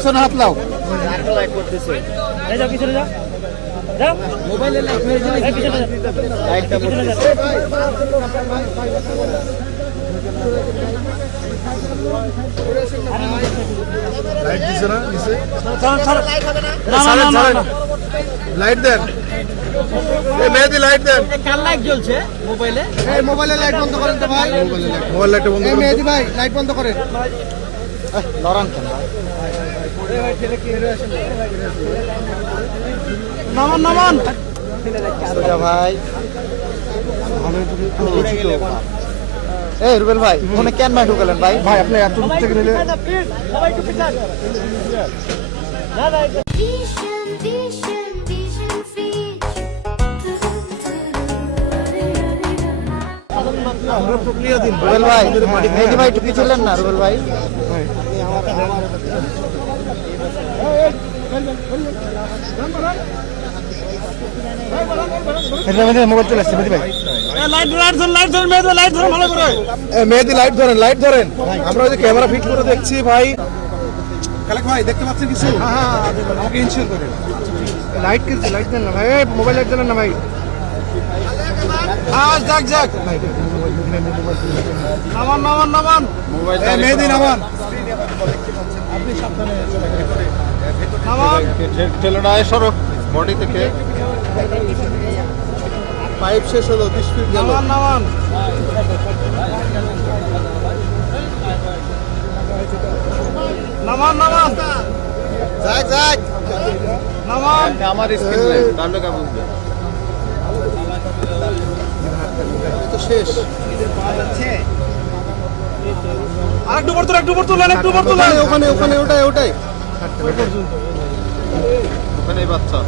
পিছনে হাত লাও। লাইক করতেছে এই যাও পিছনে যাও যাও মোবাইলে লাইক হয়ে গেলে এই পিছনে যাও লাইকটা পিছনে করতেছে যাও লাইট দিছে না নিচে? ছাড়ো ছাড়ো না না না না লাইট দেন। এই মেহেদি লাইট দেন। কার লাইক জ্বলছে মোবাইলে? এই মোবাইলের লাইট বন্ধ করেন তো ভাই। মোবাইল লাইটটা বন্ধ করেন। এই মেহেদি ভাই লাইট বন্ধ করেন। লড়ান কেন ভাই? নামান নামান সোজা ভাই। এই রুবেল ভাই ফোনে কেন মাই ঢুকালেন ভাই? ভাই আপনি এত দূর থেকে নিলে সবাই একটু পিছান না না Vision, vision, vision fridge. আমরা প্রক্রিয়া দিন। রুবেল ভাই মেহেদি ভাই একটু পিছলেন না রুবেল ভাই। মোবাইল চলে আসছে মেহেদি ভাই। লাইট লাইট ধর মেয়েদের লাইট ধর ভালো করে মেহেদি লাইট ধরেন লাইট ধরেন। আমরা ওই যে ক্যামেরা ফিট করে দেখছি ভাই। খালেক ভাই দেখতে পাচ্ছেন কিছু? হ্যাঁ আমাকে ইনশিওর করেন। লাইট কিনছি লাইট দেন না ভাই। মোবাইল লাইট দেন না ভাই। যাক যাক নামান নামান নামান মেহেদি নামান। নামান ঠেলে না সরো বডি থেকে। পাইপ শেষ হলো 20 ফিট গেল। নামান নামান নামান নামান যাক যাক নামান আমার স্ক্রিন লাইট তাহলে কা বুঝবে তো শেষ। আরেকটু পর তুলেন একটু পর তুলেন ওখানে ওখানে ওটাই ওটাই ওখানে বাচ্চা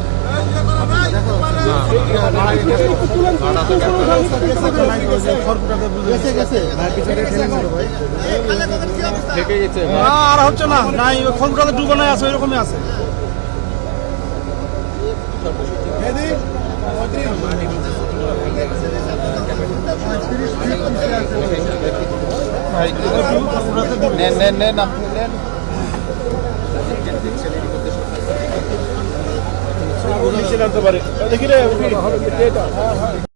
না আর হচ্ছে না নাই খনটাতে ডুবানো আছে ওইরকমই আছে নেন নেন নেন আপনি নেন। দেখি রে